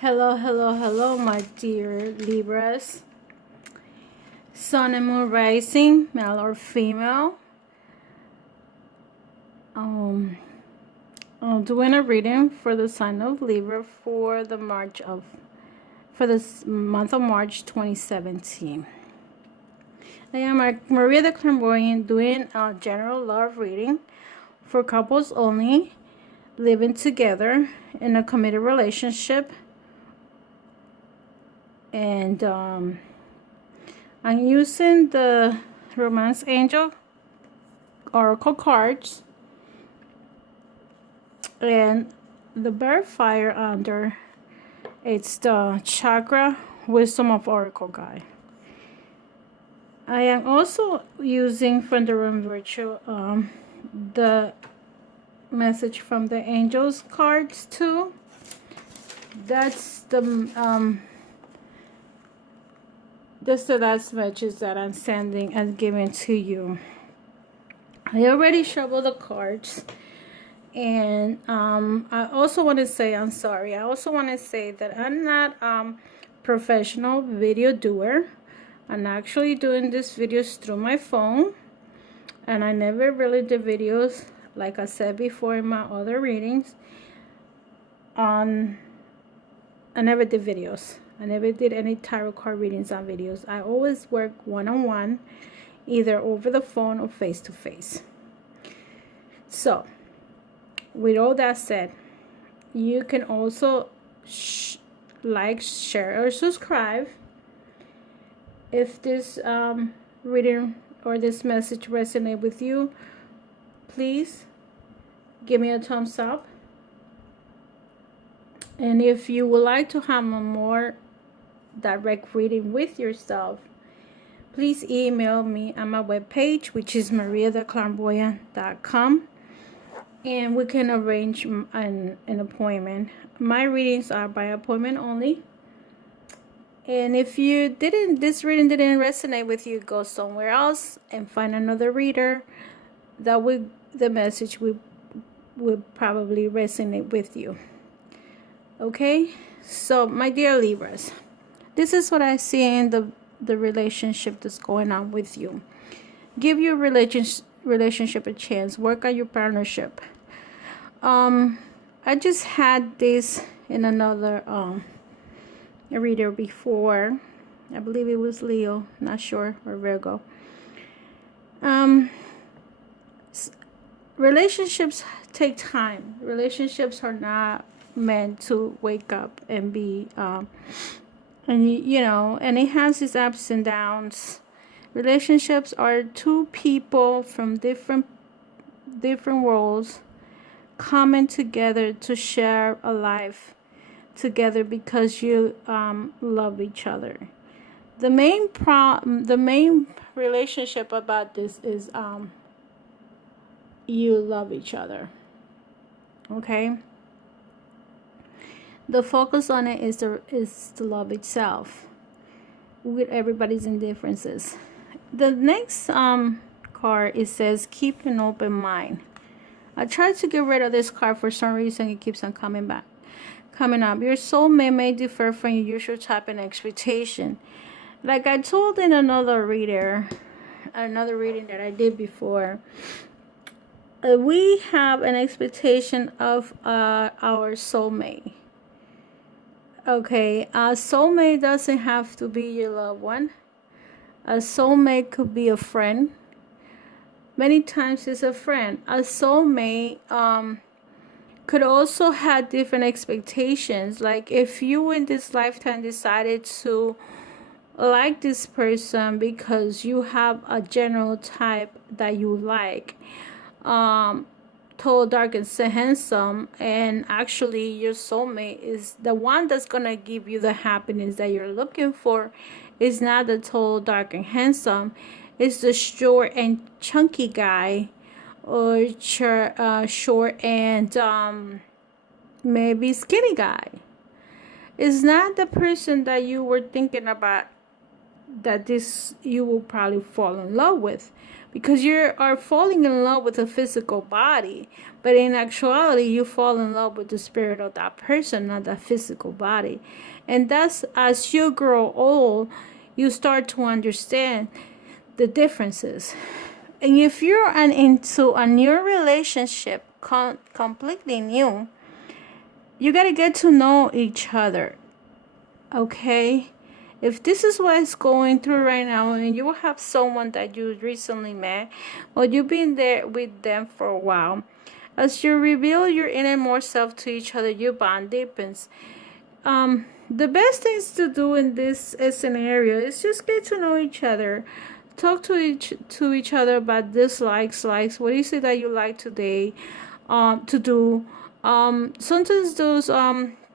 Hello, hello, hello, my dear Libras. Sun and Moon rising, male or female. I'm doing a reading for the sign of Libra for the month of March 2017. I am Maria the Clairvoyant, doing a general love reading for couples only living together in a committed relationship. And I'm using the Romance Angel Oracle cards and the verifier under it's the Chakra Wisdom of Oracle Guide. I am also using from the Room Virtual the message from the Angels cards too. That's the last message that I'm sending and giving to you. I already shuffled the cards, and I also want to say I'm sorry. I also want to say that I'm not professional video doer. I'm actually doing these videos through my phone, and I never really did videos like I said before in my other readings. I never did videos. I never did any tarot card readings on videos. I always work one-on-one, either over the phone or face-to-face. So, with all that said, you can also like, share, or subscribe. If this reading or this message resonates with you, please give me a thumbs up. And if you would like to have a more direct reading with yourself, please email me on my webpage, which is mariatheclairvoyant.com, and we can arrange an appointment. My readings are by appointment only. And if this reading didn't resonate with you, go somewhere else and find another reader that the message would probably resonate with you. Okay, so my dear Libras, this is what I see in the relationship that's going on with you. Give your relationship a chance. Work on your partnership. I just had this in another reader before. I believe it was Leo, not sure, or Virgo. Relationships take time. Relationships are not meant to wake up and be and it has its ups and downs. Relationships are two people from different worlds coming together to share a life together because you love each other. The main relationship about this is you love each other. Okay, the focus on it is the love itself, with everybody's indifferences. The next card, it says keep an open mind. I tried to get rid of this card for some reason. It keeps on coming up. Your soulmate may differ from your usual type and expectation. Like I told in another reading that I did before, we have an expectation of our soulmate. Okay, a soulmate doesn't have to be your loved one. A soulmate could be a friend. Many times it's a friend. A soulmate could also have different expectations. Like if you in this lifetime decided to like this person because you have a general type that you like, tall, dark, and handsome, and actually your soulmate is the one that's gonna give you the happiness that you're looking for. Is not the tall, dark, and handsome. It's the short and chunky guy, or short and maybe skinny guy. It's not the person that you were thinking about that you will probably fall in love with, because you are falling in love with a physical body, but in actuality you fall in love with the spirit of that person, not that physical body. And that's, as you grow old, you start to understand the differences. And if you're into a new relationship, completely new, you got to get to know each other. Okay? If this is what it's going through right now, and you have someone that you recently met, or you've been there with them for a while, as you reveal your innermost self to each other, your bond deepens. The best things to do in this scenario is just get to know each other. Talk to each other about dislikes, likes. What is it that you like today, to do? Sometimes those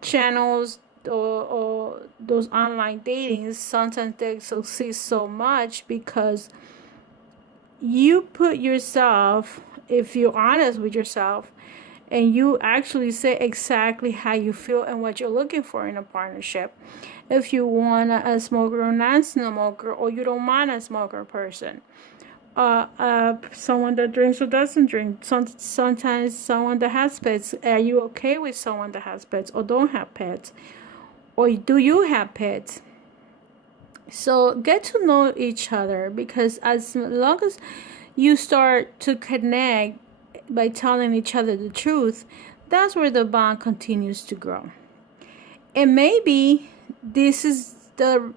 channels, or those online datings, sometimes they succeed so much because you put yourself, if you're honest with yourself, and you actually say exactly how you feel and what you're looking for in a partnership. If you want a smoker or non-smoker, or you don't mind a smoker person, someone that drinks or doesn't drink. Sometimes someone that has pets. Are you okay with someone that has pets or don't have pets? Or do you have pets? So get to know each other, because as long as you start to connect by telling each other the truth, that's where the bond continues to grow. And maybe this is the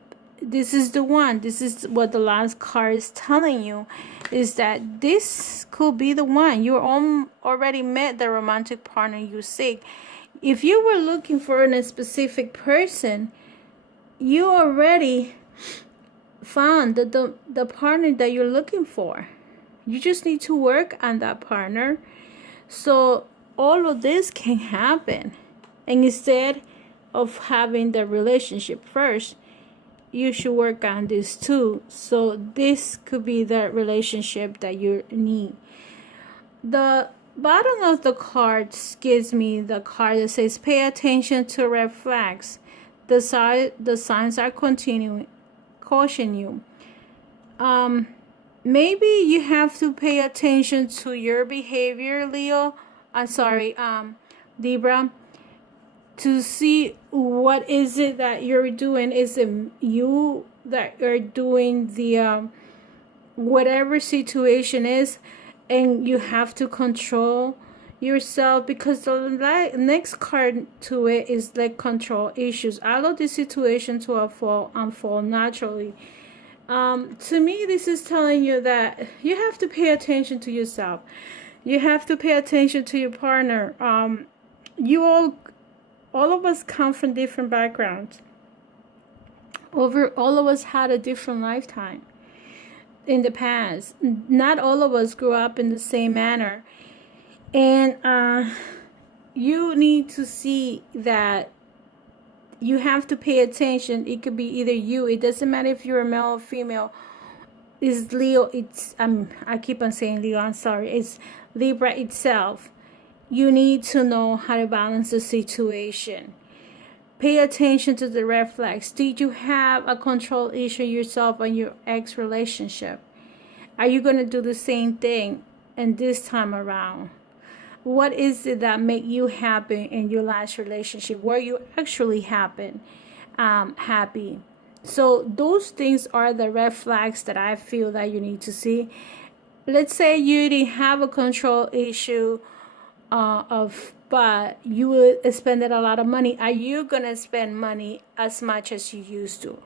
one. This is what the last card is telling you, is that this could be the one. You already met the romantic partner you seek. If you were looking for a specific person, you already found the partner that you're looking for. You just need to work on that partner. So all of this can happen. And instead of having the relationship first, you should work on this too. So this could be the relationship that you need. The bottom of the cards gives me the card that says, pay attention to red flags. The signs are continuing, caution you. Maybe you have to pay attention to your behavior, Leo. I'm sorry, Libra, to see what is it that you're doing. Is it you that are doing the whatever situation is, and you have to control yourself, because the next card to it is like control issues. Allow the situation to unfold naturally. To me, this is telling you that you have to pay attention to yourself. You have to pay attention to your partner. All of us come from different backgrounds. All of us had a different lifetime in the past. Not all of us grew up in the same manner. And you need to see that you have to pay attention. It could be either you. It doesn't matter if you're a male or female. It's Leo. I keep on saying Leo. I'm sorry. It's Libra itself. You need to know how to balance the situation. Pay attention to the red flags. Did you have a control issue yourself on your ex relationship? Are you going to do the same thing and this time around? What is it that made you happy in your last relationship? Were you actually happy? So those things are the red flags that I feel that you need to see. Let's say you didn't have a control issue, but you would spend a lot of money. Are you gonna spend money as much as you used to?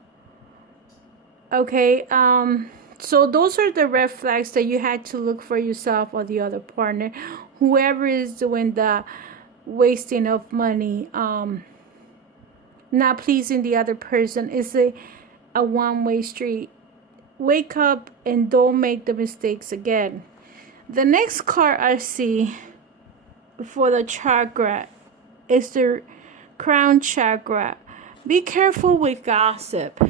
Okay. So those are the red flags that you had to look for yourself or the other partner. Whoever is doing the wasting of money, not pleasing the other person, is a one-way street. Wake up and don't make the mistakes again. The next card I see for the chakra is the crown chakra. Be careful with gossip.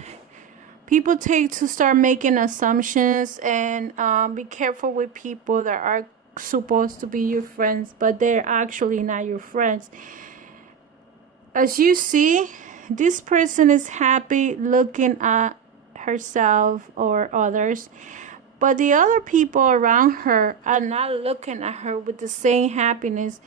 People take to start making assumptions, and be careful with people that are supposed to be your friends, but they're actually not your friends. As you see, this person is happy looking at herself or others, But the other people around her are not looking at her with the same happiness.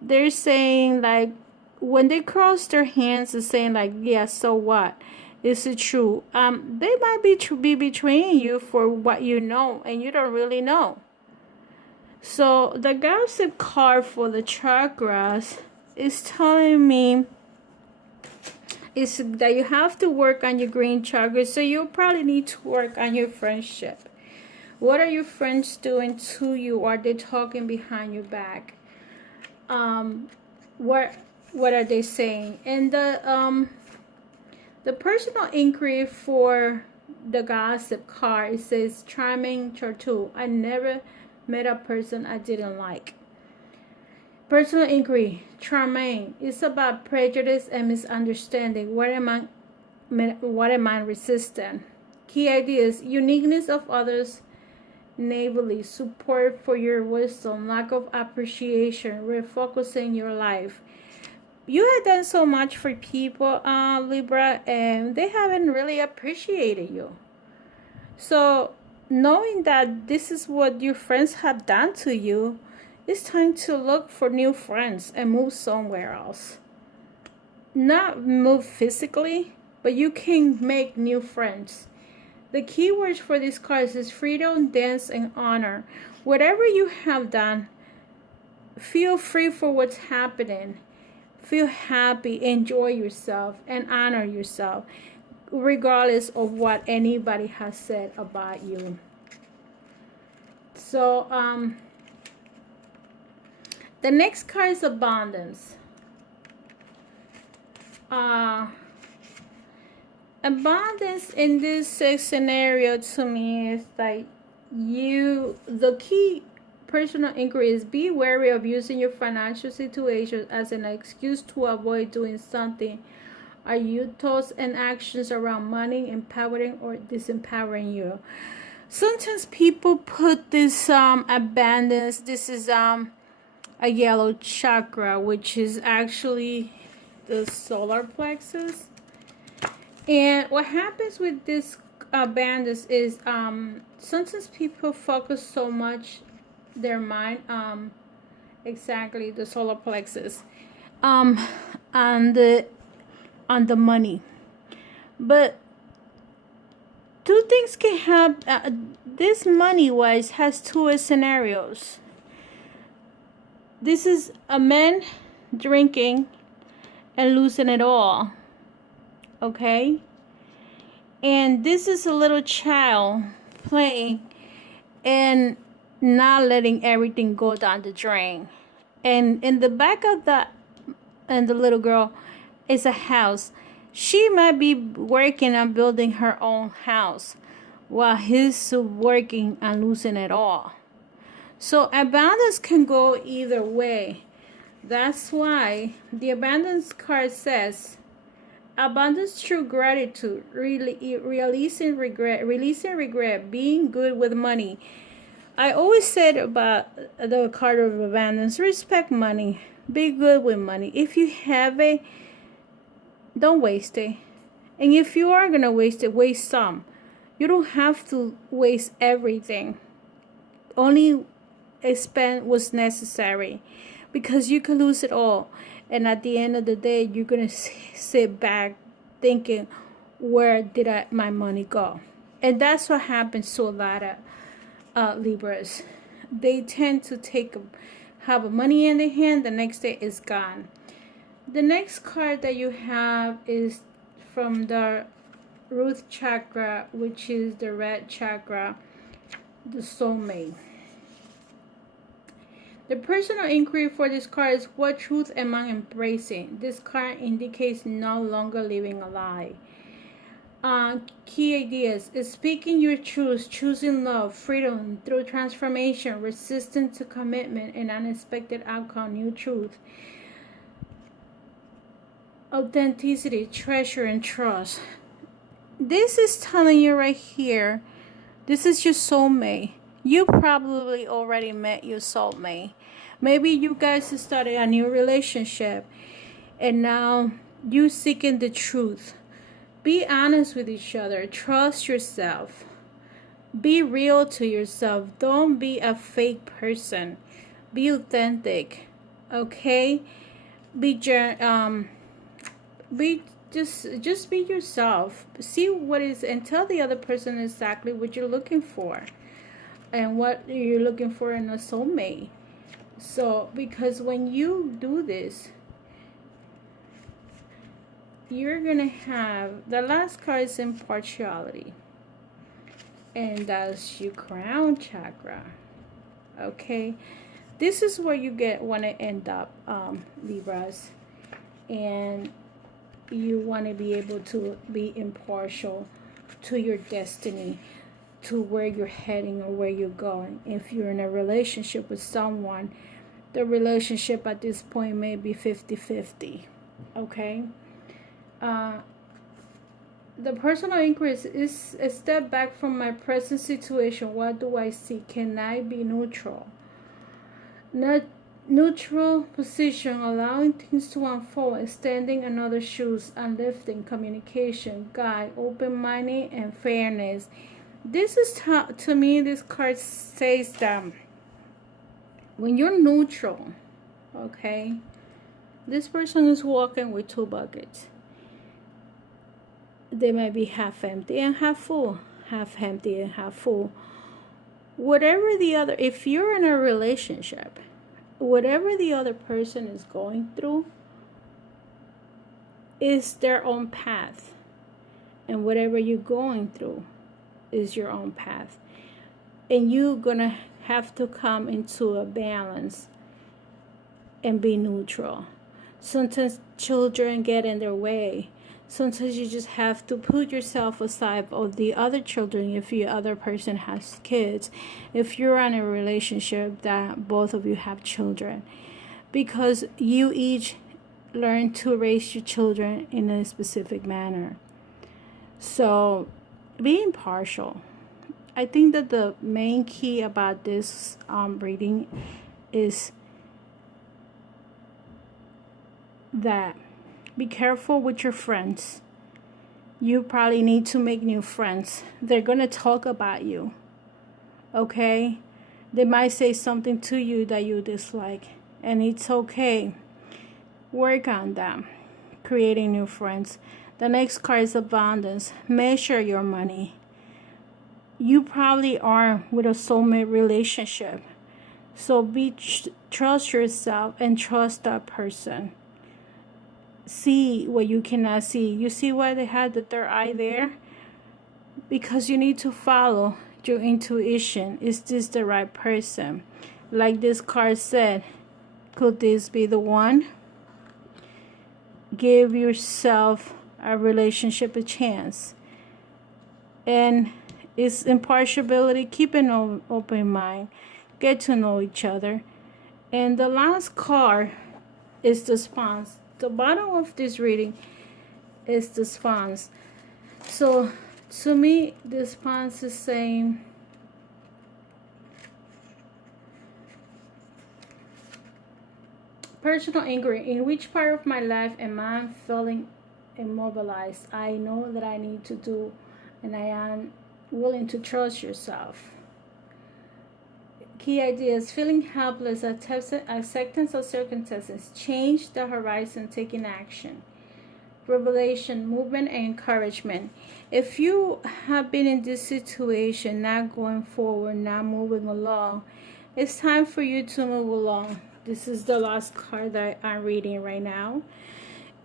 They're saying, like, when they cross their hands and saying, like, yeah, so what? Is it true? They might be betraying you for what you know, and you don't really know. So the gossip card for the chakras is telling me is that you have to work on your green chakra. So you probably need to work on your friendship. What are your friends doing to you? Are they talking behind your back? What are they saying? And the personal inquiry for the gossip card, it says charming Chartu. I never met a person I didn't like. Personal inquiry, charming. It's about prejudice and misunderstanding. What am I resistant? Key ideas: uniqueness of others, naively, support for your wisdom, lack of appreciation, refocusing your life. You have done so much for people, Libra, and they haven't really appreciated you. So knowing that this is what your friends have done to you, it's time to look for new friends and move somewhere else. Not move physically, but you can make new friends. The keywords for these cards is freedom, dance, and honor. Whatever you have done, feel free for what's happening. Feel happy, enjoy yourself, and honor yourself, regardless of what anybody has said about you. So, the next card is abundance. Abundance in this scenario to me is like the key personal inquiry is be wary of using your financial situation as an excuse to avoid doing something. Are your thoughts and actions around money empowering or disempowering you? Sometimes people put this abundance, this is a yellow chakra, which is actually the solar plexus. And what happens with this abundance is sometimes people focus so much their mind, exactly the solar plexus, on the money. But two things can happen. This money wise has two scenarios. This is a man drinking and losing it all, okay? And this is a little child playing and not letting everything go down the drain. And in the back of the little girl is a house. She might be working on building her own house while he's working on losing it all. So abundance can go either way. That's why the abundance card says abundance through gratitude, releasing regret, being good with money. I always said about the card of abundance, respect money, be good with money. If you have it, don't waste it. And if you are going to waste it, waste some. You don't have to waste everything. Only spend what's necessary, because you can lose it all. And at the end of the day, you're going to sit back thinking, where did my money go? And that's what happens to a lot of Libras. They tend to have money in their hand, the next day is gone. The next card that you have is from the root chakra, which is the red chakra, the soulmate. The personal inquiry for this card is, what truth am I embracing? This card indicates no longer living a lie. Key ideas is speaking your truth, choosing love, freedom through transformation, resistance to commitment and unexpected outcome, new truth. Authenticity, treasure, and trust. This is telling you right here, this is your soulmate. You probably already met your soulmate. Maybe you guys started a new relationship and now you're seeking the truth. Be honest with each other. Trust yourself. Be real to yourself. Don't be a fake person. Be authentic. Okay? Be just be yourself. See what is, and tell the other person exactly what you're looking for and what you're looking for in a soulmate. So because when you do this, you're gonna have, the last card is impartiality, and that's your crown chakra. Okay, this is where you want to end up, Libras, and you want to be able to be impartial to your destiny, to where you're heading or where you're going. If you're in a relationship with someone, the relationship at this point may be 50-50. Okay, the personal increase is a step back from my present situation. What do I see? Can I be neutral? Not neutral position, allowing things to unfold, standing in other shoes, uplifting, communication, guide, open-minded, and fairness. This is to me, this card says that when you're neutral, okay, this person is walking with two buckets. They might be half empty and half full, half empty and half full. Whatever the other, if you're in a relationship, whatever the other person is going through is their own path, and whatever you're going through is your own path, and you're gonna have to come into a balance and be neutral. Sometimes children get in their way. Sometimes you just have to put yourself aside of the other children if the other person has kids. If you're in a relationship that both of you have children. Because you each learn to raise your children in a specific manner. So be impartial. I think that the main key about this reading is that be careful with your friends. You probably need to make new friends. They're going to talk about you. Okay? They might say something to you that you dislike. And it's okay. Work on them. Creating new friends. The next card is abundance. Measure your money. You probably are with a soulmate relationship. So trust yourself and trust that person. See what you cannot see. You see why they had the third eye there? Because you need to follow your intuition. Is this the right person? Like this card said, could this be the one? Give yourself a relationship a chance. And it's impartiality. Keep an open mind. Get to know each other. And the last card is the Sponge. The bottom of this reading is the Sponge. So to me, the Sponge is saying personal inquiry. In which part of my life am I feeling immobilized? I know that I need to do, and I am willing to trust yourself. Key ideas: feeling helpless, acceptance of circumstances, change the horizon, taking action. Revelation, movement, and encouragement. If you have been in this situation, not going forward, not moving along, it's time for you to move along. This is the last card that I'm reading right now.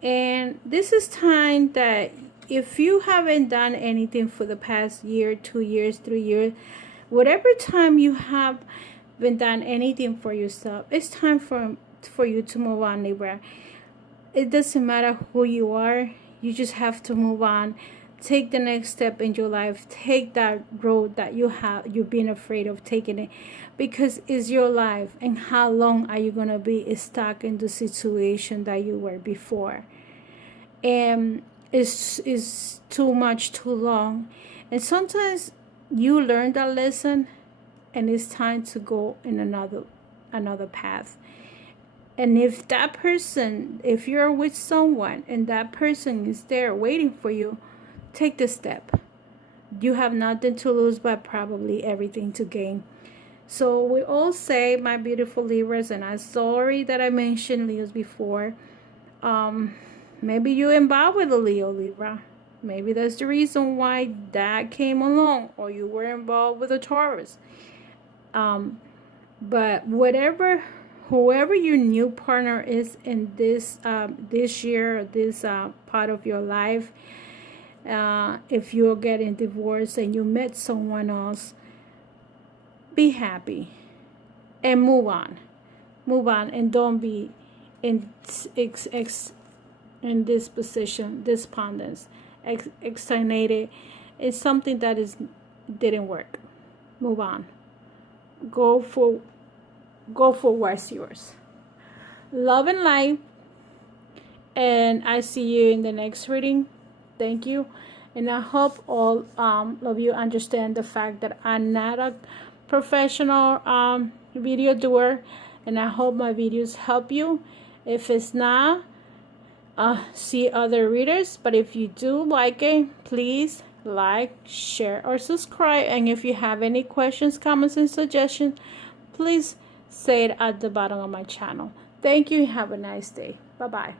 And this is time that if you haven't done anything for the past year, 2 years, 3 years, whatever time you have been done anything for yourself, it's time for you to move on, Libra. It doesn't matter who you are. You just have to move on. Take the next step in your life. Take that road that you've been afraid of taking it, because it's your life. And how long are you gonna be stuck in the situation that you were before? And it's too much, too long. And sometimes you learn that lesson, and it's time to go in another path. And if that person, if you're with someone and that person is there waiting for you, take the step. You have nothing to lose, but probably everything to gain. So we all say, my beautiful Libras, and I'm sorry that I mentioned Leos before. Maybe you're involved with a Leo, Libra. Maybe that's the reason why that came along, or you were involved with a Taurus. But whoever your new partner is in this this year, this part of your life, if you're getting divorced and you met someone else, be happy and move on. Move on, and don't be in in this position, despondence, excited. It's something that didn't work. Move on. Go for what's yours. Love and light, and I see you in the next reading. Thank you, and I hope all of you understand the fact that I'm not a professional video doer, and I hope my videos help you. If it's not, see other readers, but if you do like it, please like, share, or subscribe. And if you have any questions, comments, and suggestions, please say it at the bottom of my channel. Thank you. Have a nice day. Bye bye.